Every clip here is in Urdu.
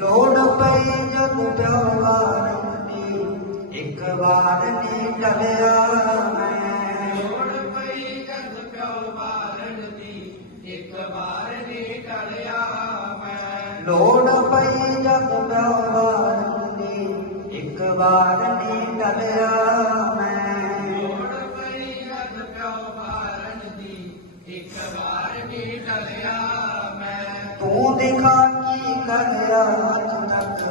ਲੋੜ ਪਈ ਜਦ ਪਿਆਰ ਦੀ ਇੱਕ ਵਾਰ ਨੀ ਟਲਿਆ ਮੈਂ। ਲੋੜ ਪਈ ਜਦ ਪਿਓ ਬਾਲਣ ਦੀ ਇੱਕ ਵਾਰ ਨਹੀਂ ਟਲਿਆ ਮੈਂ। ਲੋੜ ਪਈ ਜਦ ਪਿਆਰ ਦੀ ਇੱਕ ਵਾਰ ਮੈਂ ਲੋੜ ਪਈ ਜਦ ਪਿਓ ਬਾਲਣ ਦੀ ਇੱਕ ਵਾਰ ਨਹੀਂ ਮੈਂ ਤੂੰ ਦਿਖਾ ਕੀ ਕਰਿਆ ਅੱਜ ਤੱਕ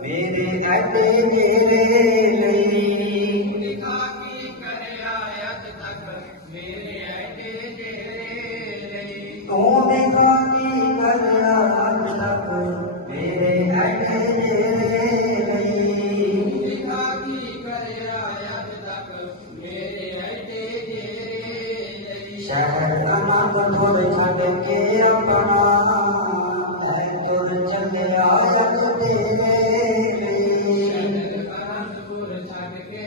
ਮੇਰੇ ਐਡੇ ਜੇਰੇ ਲਈ। ਨਿਕਾ ہے تُر جلیا جب تیرے شتن پار تُر چھٹ کے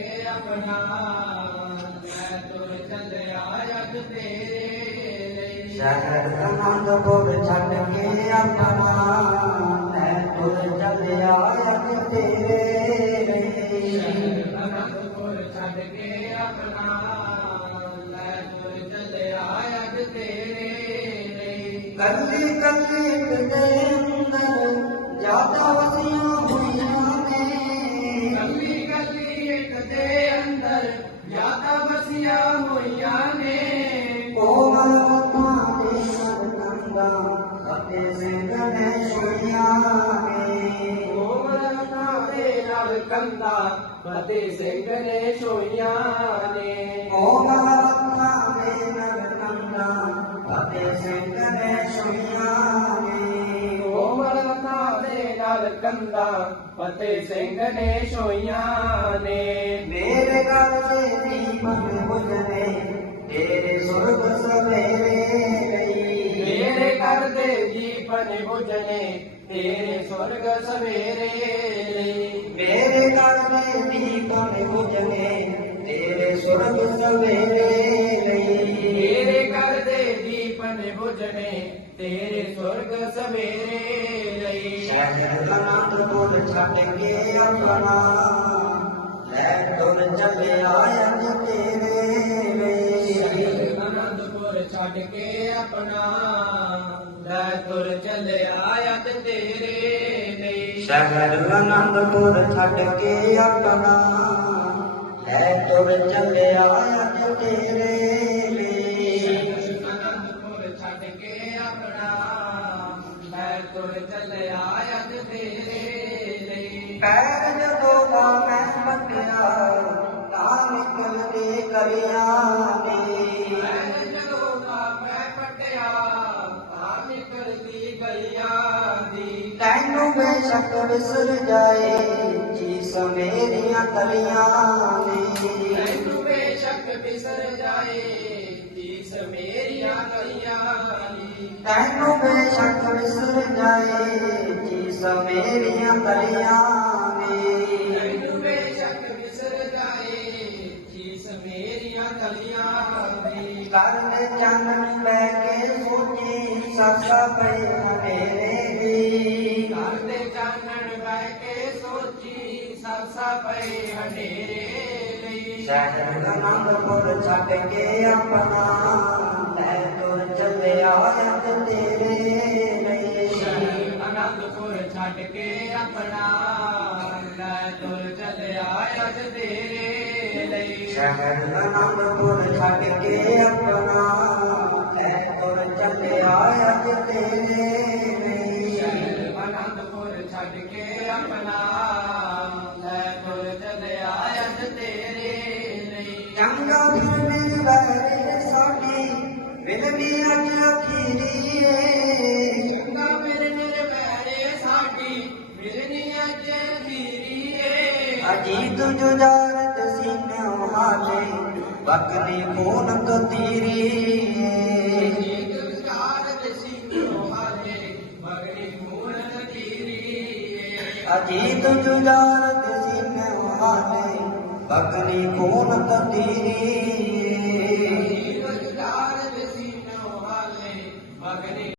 کلی کلی کلے اندر جاتا وسیاں ہویاں نے کلی کلی کلے اندر جاتا وسیاں ہویاں نے کومل مطمع دے سرکندہ اپنے سنگنے شویاں نے کومل مطمع دے سرکندہ سنگنے شویاں نے کومل مطمع دے سرکندہ ਕੰਦਾ ਫਤਿਹ ਸਿੰਘ ਨੇ ਛੋਈਆਂ ਨੇ ਮੇਰੇ ਘਰ ਦੇ ਦੀਪਕ ਬੁਝਨੇ ਤੇਰੇ ਸੁਰਗ ਸਵੇਰੇ ਲਈ ਮੇਰੇ ਘਰ ਦੇ ਜੀਵਨ ਬੁਝਨੇ ਤੇਰੇ ਸਵਰਗ ਸਵੇਰੇ ਲਈ ਮੇਰੇ ਘਰ ਦੇ ਦੀਪਕ ਬੁਝਨੇ ਤੇਰੇ ਸੁਰਗ ਸਵੇਰੇ ਲਈ ਮੇਰੇ ਘਰ ਦੇ جان بجنے تیرے سرگ سویرے چھٹ کے اپنا لے چلے آیا تیرے پور چھٹ کے اپنا لے تر آیا تیرے شہر پور چھٹ کے اپنا تر چلے آیا تیرے پیر جو رحمت نکل دے کریا تینوں میں شک بسر جائے جیس میریاں کلیاں تینوں شک بسر جائے جیس میریاں کلیاں تینوں میں شک بسر جائے سمیریاں دریا میں شک بسرتا چند کے سوچی سب پہ چند لے سوچی سب پہ ہڈیرے شہر چھٹ کے اپنا میں تو چلے آیت تیرے ਅਨੰਦਪੁਰ ਛੱਡ ਕੇ ਆਪਣਾ ਲੈ ਤੁਰ ਚੱਲਿਆ ਅੱਜ ਤੇਰੇ ਲਈ। ਸ਼ਹਿਰ ਅਨੰਦਪੁਰ ਛੱਡ ਕੇ ਆਪਣਾ ਲੈ ਤੁਰ ਚੱਲਿਆ ਅੱਜ ਤੇਰੇ ਲਈ। ਅਨੰਦਪੁਰ ਛੱਡ ਕੇ ਆਪਣਾ ਲੈ ਤੁਰ ਚੱਲਿਆ ਅੱਜ ਤੇਰੇ ਲਈ। ਚੰਗਾ ਫਿਰ ਵੈਰੇ ਸਾਡੀ ਮਿਲਣੀ ਅੱਜ ਅਖੀਰੀ ਏ। مجید جدارت سینے والے بکنی خون تو تیری عجیت جدارت سینے والے بکنی خون تیری